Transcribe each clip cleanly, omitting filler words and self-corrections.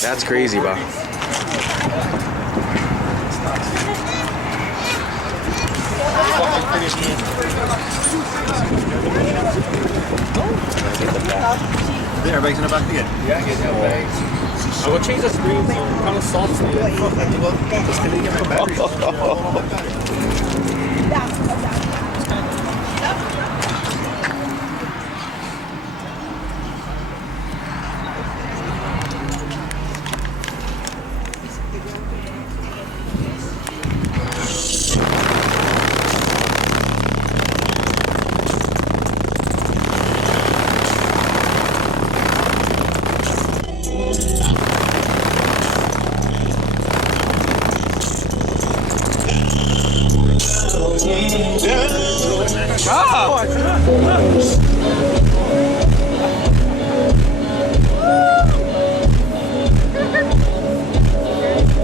That's crazy, bro. There, bags in the back again. Yeah, get that bags. I will change the screen so it kind of salts me. Just gonna get my batteries.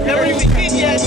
Never even been yet.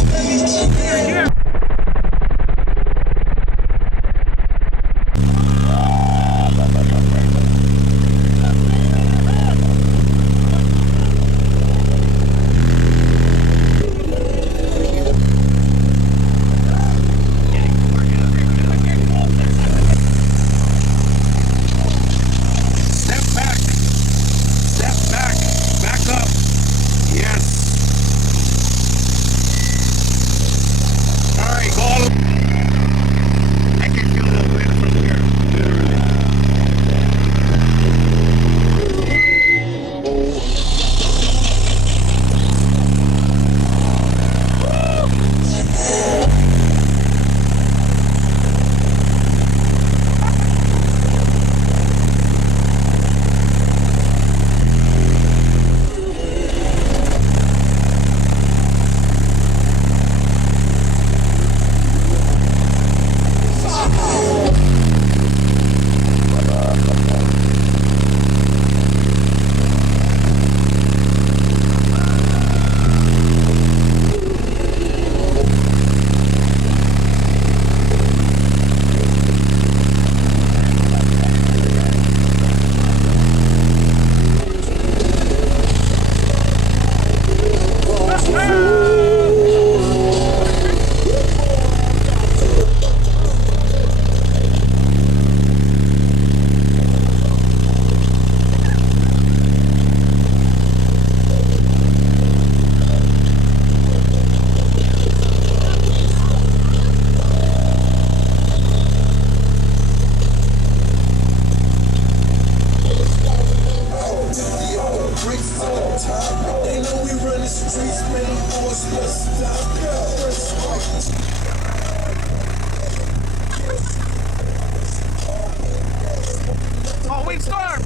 Oh, wait, storm!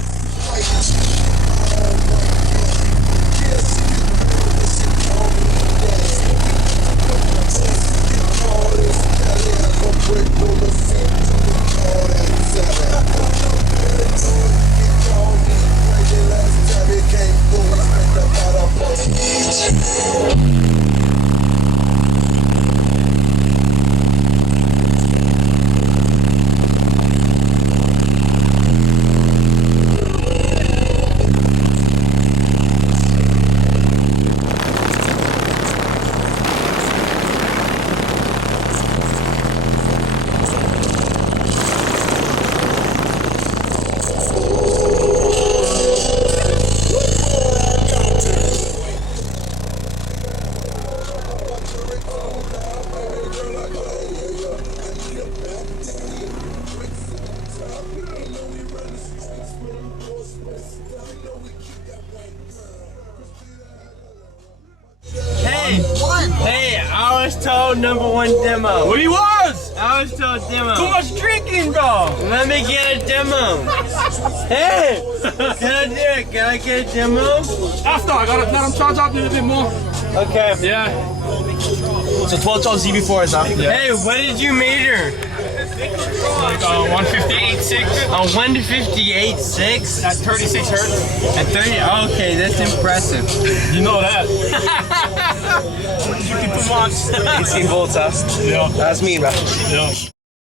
Hey, I was told #1 demo. What he was? I was told demo. Too much drinking, bro. Let me get a demo. Hey, can I do it? Can I get a demo? After I gotta let him charge up a little bit more. Okay. Yeah. So 12 ZV4 is after. Hey, what did you meter? Like 158.6 A 158.6 at 36 hertz. at 30. Okay, that's impressive. You know that. You can put on. 18 volts, huh? Yeah. That's mean, bro. Yeah.